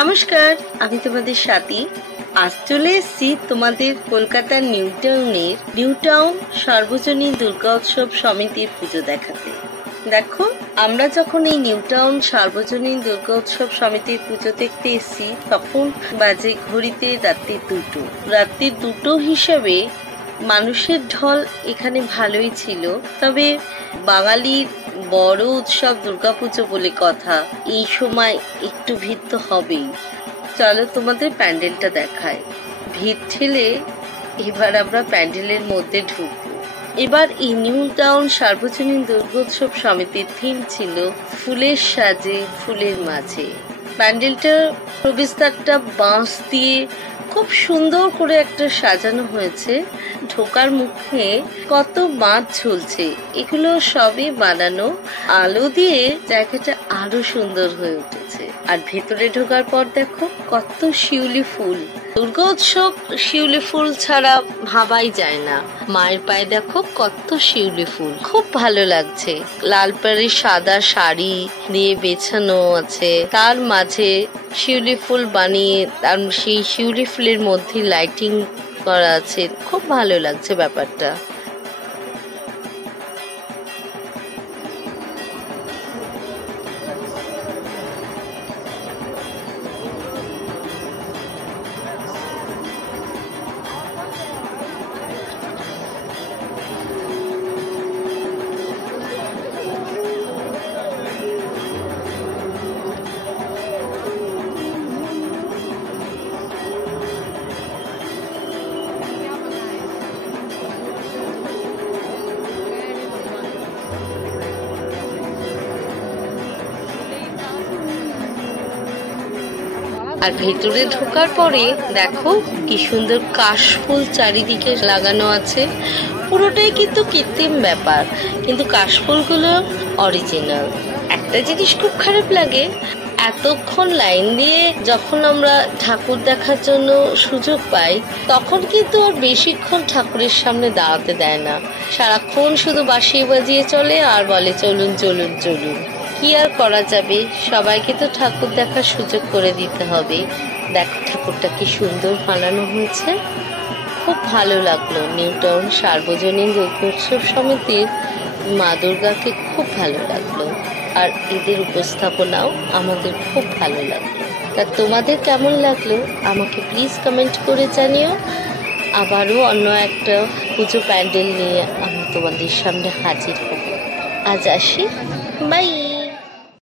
নমস্কার, আমি তোমাদের সাথী। আজ চলে এসেছি তোমাদের কলকাতার নিউ টাউন সার্বজনীন দুর্গা উৎসব সমিতির পুজো দেখাতে। দেখো, আমরা যখন এই নিউ টাউন সার্বজনীন দুর্গা উৎসব সমিতির পুজো দেখতে এসেছি তখন বাজে ঘড়িতে রাত্রির দুটো হিসেবে মানুষের ঢল এখানে ভালোই ছিল। তবে বাঙালির বড় উৎসব দুর্গাপুজো বলে কথা, এই সময় একটু ভিড় তো হবেই। চলো তোমাদের প্যান্ডেলটা দেখায়। ভিড় ঠেলে এবার আমরা প্যান্ডেলের মধ্যে ঢুকবো। এবার এই নিউ টাউন সার্বজনীন দুর্গোৎসব সমিতির থিম ছিল ফুলের সাজে ফুলের মাঝে। প্যান্ডেলটার প্রবেশদ্বারটা বাঁশ দিয়ে খুব সুন্দর করে একটা সাজানো হয়েছে। ঢোকার মুখে কত মাছ ঝুলছে, এগুলো সবই বানানো। আলো দিয়ে জায়গাটা আরো সুন্দর হয়ে উঠেছে। আর ভেতরে ঢোকার পর দেখো কত শিউলি ফুল। দুর্গা উৎসব শিউলি ফুল ছাড়া ভাবাই যায় না। মায়ের পায়ে দেখো কত শিউলি ফুল, খুব ভালো লাগছে। লাল পাড়ের সাদা শাড়ি দিয়ে বেছানো আছে, তার মাঝে শিউলি ফুল বানিয়ে তার সেই শিউলি ফুলের মধ্যে লাইটিং করা আছে। খুব ভালো লাগছে ব্যাপারটা। আর ভেতরে ঢোকার পরে দেখো কি সুন্দর কাশফুল চারিদিকে লাগানো আছে। পুরোটাই কিন্তু কৃত্রিম ব্যাপার, কিন্তু কাশফুলগুলো অরিজিনাল। একটা জিনিস খুব খারাপ লাগে, এতক্ষণ লাইন দিয়ে যখন আমরা ঠাকুর দেখার জন্য সুযোগ পাই তখন কিন্তু আর বেশিক্ষণ ঠাকুরের সামনে দাঁড়াতে দেয় না। সারাক্ষণ শুধু বাঁশি বাজিয়ে চলে আর বলে চলুন চলুন চলুন। কি আর করা যাবে, সবাইকে তো ঠাকুর দেখার সুযোগ করে দিতে হবে। দেখো ঠাকুরটা কি সুন্দর বানানো হয়েছে, খুব ভালো লাগলো। নিউ টাউন সার্বজনীন দুর্গোৎসব সমিতির মা দুর্গাকে খুব ভালো লাগলো, আর এদের উপস্থাপনাও আমাদের খুব ভালো লাগলো। তা তোমাদের কেমন লাগলো আমাকে প্লিজ কমেন্ট করে জানিও। আবারও অন্য একটা পুজো প্যান্ডেল নিয়ে আমি তোমাদের সামনে হাজির হব। আজ আসি, বাই।